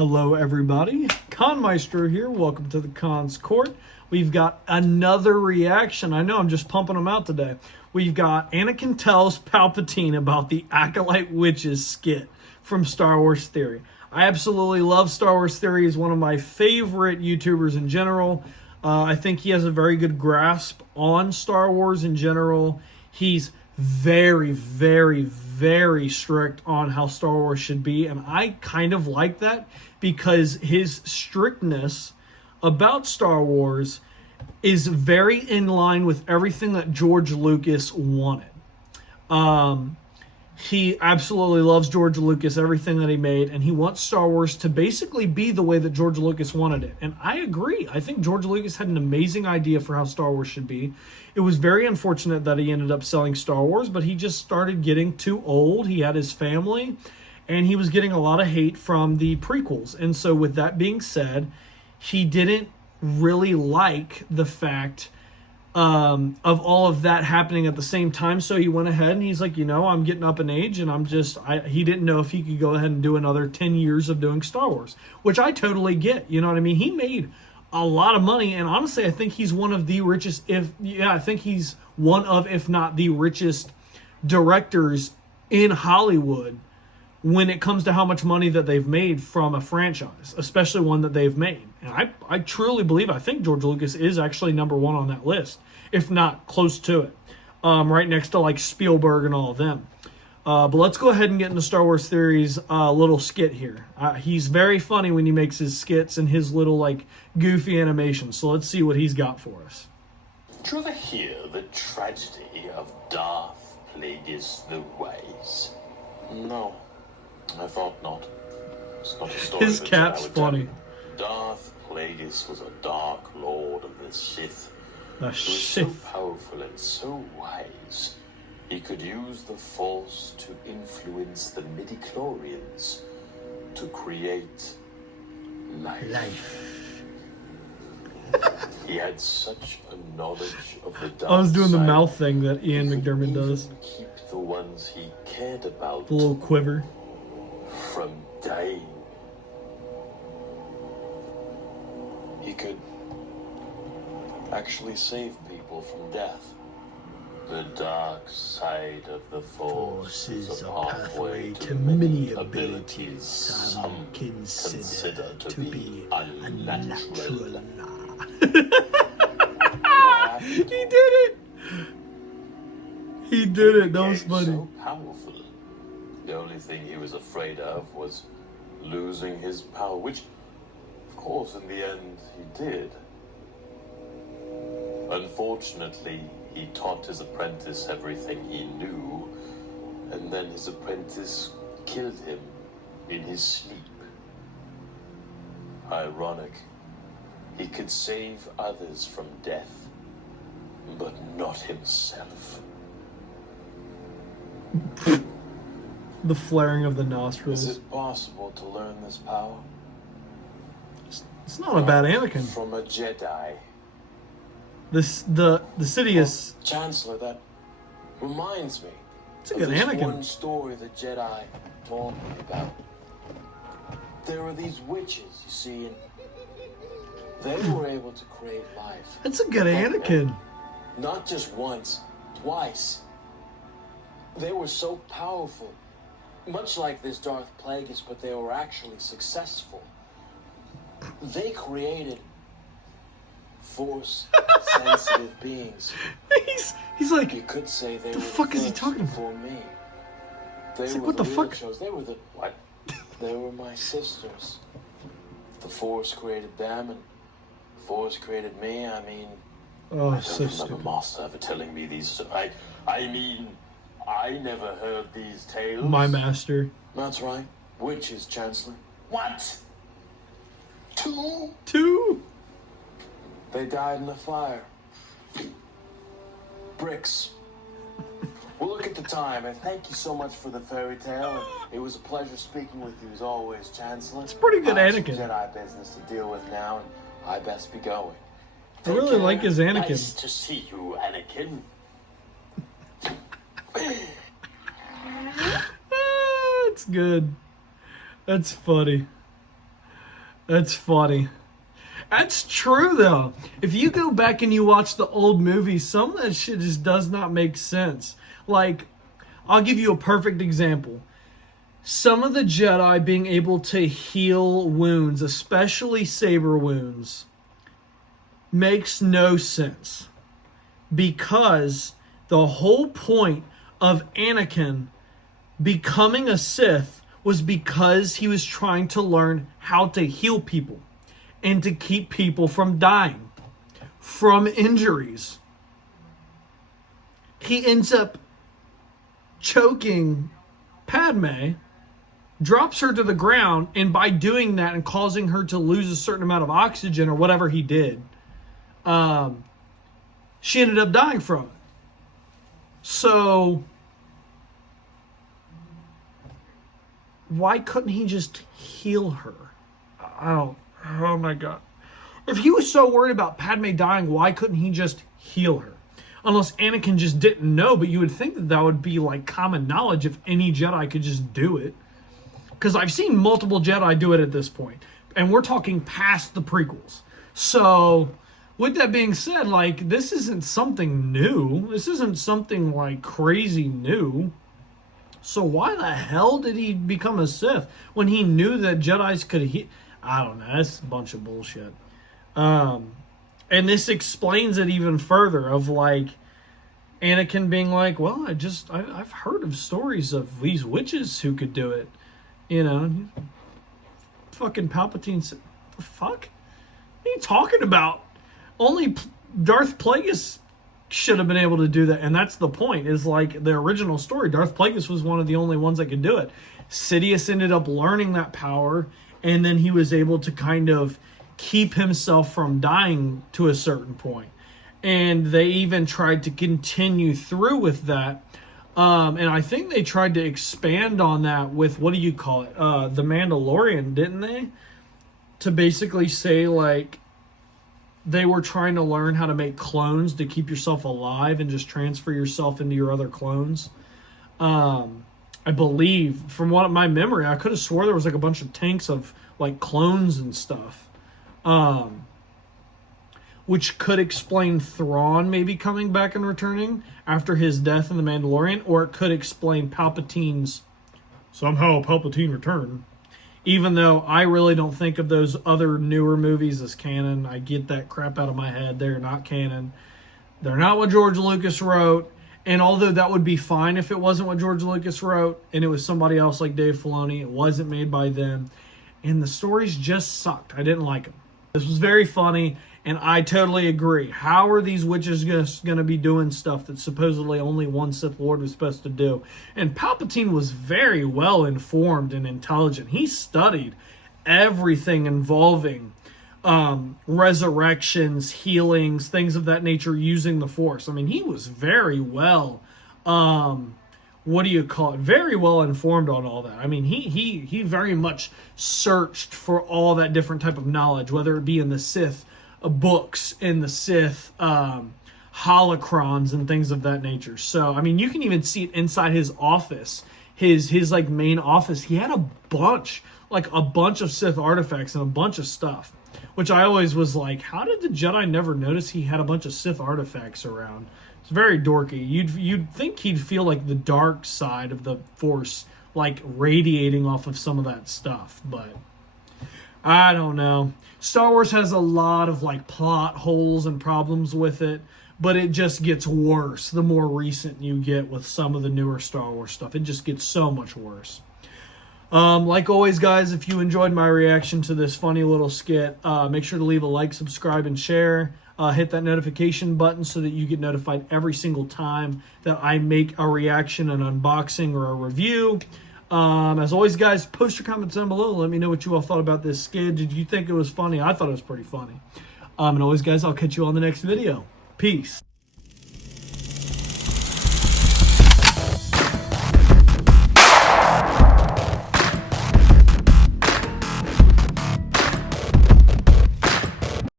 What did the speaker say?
Hello everybody, Maestro here. Welcome to the Con's Court. We've got another reaction. I know I'm just pumping them out today. We've got Anakin tells Palpatine about the Acolyte Witches skit from Star Wars Theory. I absolutely love Star Wars Theory. He's one of my favorite YouTubers in general. I think he has a very good grasp on Star Wars in general. He's very, very, very strict on how Star Wars should be, and I kind of like that because his strictness about Star Wars is very in line with everything that George Lucas wanted. He absolutely loves George Lucas, everything that he made, and he wants Star Wars to basically be the way that George Lucas wanted it. And I agree. I think George Lucas had an amazing idea for how Star Wars should be. It was very unfortunate that he ended up selling Star Wars, but he just started getting too old. He had his family, and he was getting a lot of hate from the prequels. And so with that being said, he didn't really like the fact of all of that happening at the same time. So he went ahead and he's like, you know, I'm getting up in age, and he didn't know if he could go ahead and do another 10 years of doing Star Wars, which I totally get. You know what I mean? He made a lot of money, and honestly, I think he's one of the richest, if not the richest directors in Hollywood when it comes to how much money that they've made from a franchise, especially one that they've made. And I truly believe, I think George Lucas is actually number one on that list, if not close to it, right next to like Spielberg and all of them. But let's go ahead and get into Star Wars Theory's little skit here. He's very funny when he makes his skits and his little like goofy animations. So let's see what he's got for us. Do you ever hear the tragedy of Darth Plagueis the Wise? No, I thought not. It's not a story. His cap's funny. Darth Plagueis was a dark lord of the Sith. He was so powerful and so wise. He could use the Force to influence the midichlorians to create life. He had such a knowledge of the dark I was doing the side. mouth thing that Ian McDermott does. Keep the ones he cared about, The little quiver, from dying. He could actually save people from death. The dark side of the Force is a pathway to many abilities some consider to be unnatural. He did it! He did it. That was funny. So powerful. The only thing he was afraid of was losing his power, which, of course, in the end, he did. Unfortunately, he taught his apprentice everything he knew, and then his apprentice killed him in his sleep. Ironic. He could save others from death, but not himself. The flaring of the nostrils. Is it possible to learn this power? It's not a bad Anakin. From a Jedi. The Sidious. Chancellor, that reminds me. It's a good of this Anakin. one story the Jedi told me about. There are these witches, you see, and they were able to create life. That's a good Anakin. Not just once, twice. They were so powerful, much like this Darth Plagueis, but they were actually successful. They created Force-sensitive beings. He's like, you could say they the were fuck the is he first talking before me. They He's were like, what the real fuck? Chose. They were the what? They were my sisters. The Force created them, and the Force created me. I mean, oh, I so don't remember stupid. Master ever telling me these. I mean, I never heard these tales. My master. That's right. Witches, Chancellor. What? Two? They died in the fire. Bricks. Well, look at the time, and thank you so much for the fairy tale. And it was a pleasure speaking with you as always, Chancellor. It's pretty good I have some Anakin. Jedi business to deal with now, and I best be going. I really like his Anakin. Nice to see you, Anakin. It's good. That's funny. That's funny. That's true, though. If you go back and you watch the old movies, some of that shit just does not make sense. Like, I'll give you a perfect example. Some of the Jedi being able to heal wounds, especially saber wounds, makes no sense. Because the whole point of Anakin becoming a Sith was because he was trying to learn how to heal people and to keep people from dying, from injuries. He ends up choking Padme, drops her to the ground, and by doing that and causing her to lose a certain amount of oxygen or whatever he did, she ended up dying from it. So why couldn't he just heal her? Oh my God. If he was so worried about Padme dying, why couldn't he just heal her? Unless Anakin just didn't know, but you would think that that would be like common knowledge if any Jedi could just do it. Because I've seen multiple Jedi do it at this point. And we're talking past the prequels. So, with that being said, like, this isn't something new. This isn't something, like, crazy new. So why the hell did he become a Sith when he knew that Jedis could heal? I don't know. That's a bunch of bullshit. And this explains it even further of like Anakin being like, well, I've heard of stories of these witches who could do it. You know, fucking Palpatine said, the fuck? What are you talking about? Only Darth Plagueis should have been able to do that. And that's the point, is like the original story. Darth Plagueis was one of the only ones that could do it. Sidious ended up learning that power, and then he was able to kind of keep himself from dying to a certain point. And they even tried to continue through with that. And I think they tried to expand on that with, what do you call it? The Mandalorian, didn't they? To basically say, like, they were trying to learn how to make clones to keep yourself alive and just transfer yourself into your other clones. I believe, from what my memory, I could have swore there was like a bunch of tanks of like clones and stuff. Which could explain Thrawn maybe coming back and returning after his death in The Mandalorian, or it could explain Palpatine's somehow Palpatine return. Even though I really don't think of those other newer movies as canon. I get that crap out of my head. They're not canon. They're not what George Lucas wrote. And although that would be fine if it wasn't what George Lucas wrote and it was somebody else like Dave Filoni, it wasn't made by them. And the stories just sucked. I didn't like them. This was very funny, and I totally agree. How are these witches going to be doing stuff that supposedly only one Sith Lord was supposed to do? And Palpatine was very well informed and intelligent. He studied everything involving resurrections, healings, things of that nature using the Force. I mean, he was very well, very well informed on all that. I mean, he very much searched for all that different type of knowledge, whether it be in the Sith books, in the Sith holocrons and things of that nature. So, I mean, you can even see it inside his office, his like main office. He had a bunch of Sith artifacts and a bunch of stuff. Which I always was like, how did the Jedi never notice he had a bunch of Sith artifacts around? It's very dorky. You'd think he'd feel like the dark side of the Force, like radiating off of some of that stuff, but I don't know. Star Wars has a lot of like plot holes and problems with it, but it just gets worse the more recent you get with some of the newer Star Wars stuff. It just gets so much worse. Like always, guys, if you enjoyed my reaction to this funny little skit, make sure to leave a like, subscribe, and share. Hit that notification button so that you get notified every single time that I make a reaction, an unboxing, or a review. As always, guys, post your comments down below. Let me know what you all thought about this skit. Did you think it was funny? I thought it was pretty funny. And always, guys, I'll catch you on the next video. Peace.